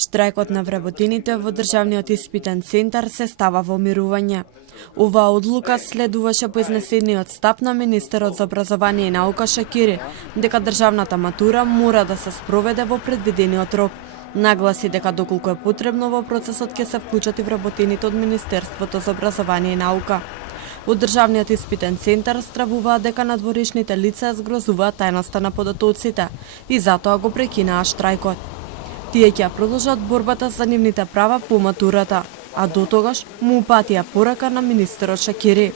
Штрајкот на вработените во Државниот испитен центар се става во мирување. Оваа одлука следуваше по изнесениот став на министерот за образование и наука Шакири, дека државната матура мора да се спроведе во предвидениот рок. Нагласи дека доколку е потребно во процесот ќе се вклучат и вработените од Министерството за образование и наука. Од Државниот испитен центар стравуваат дека надворешните лица згрозуваат тајноста на податоците и затоа го прекинаа штрајкот. Тие ќе продолжат борбата за нивните права по матурата, а дотогаш му упатија порака на министерот Шакири.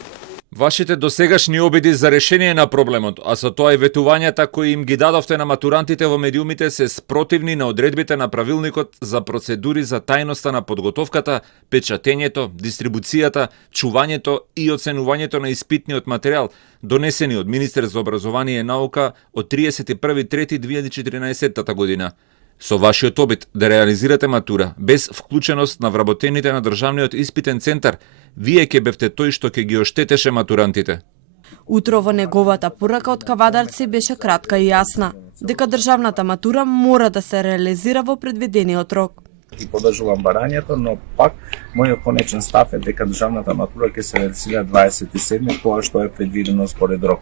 Вашите досегашни обиди за решение на проблемот, а со тоа и ветувањата кои им ги дадовте на матурантите во медиумите се спротивни на одредбите на правилникот за процедури за тајноста на подготовката, печатењето, дистрибуцијата, чувањето и оценувањето на испитниот материјал, донесени од министер за образование и наука од 31.3.2014 година. Со вашиот обид да реализирате матура без вклученост на вработените на Државниот испитен центар, вие ќе бевте тој што ќе ги оштетеше матурантите. Утро во неговата порака од Кавадарци беше кратка и јасна, дека државната матура мора да се реализира во предвидениот рок. И подржувам барањето, но пак мојот конечен став е дека државната матура ќе се реализира 27 тоа што е предвидено според рок.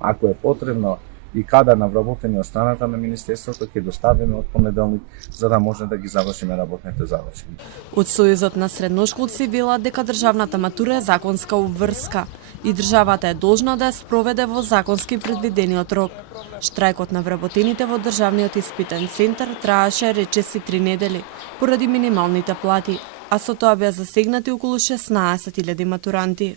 Ако е потребно и кадар на вработени од страната на Министерството ќе доставиме од понеделник, за да може да ги завршиме работните задачи. Од Сојузот на средношколци велат дека државната матура е законска обврска и државата е должна да ја спроведе во законски предвидениот рок. Штрајкот на вработените во Државниот испитен центар траеше речиси 3 недели поради минималните плати, а со тоа беа засегнати околу 16.000 матуранти.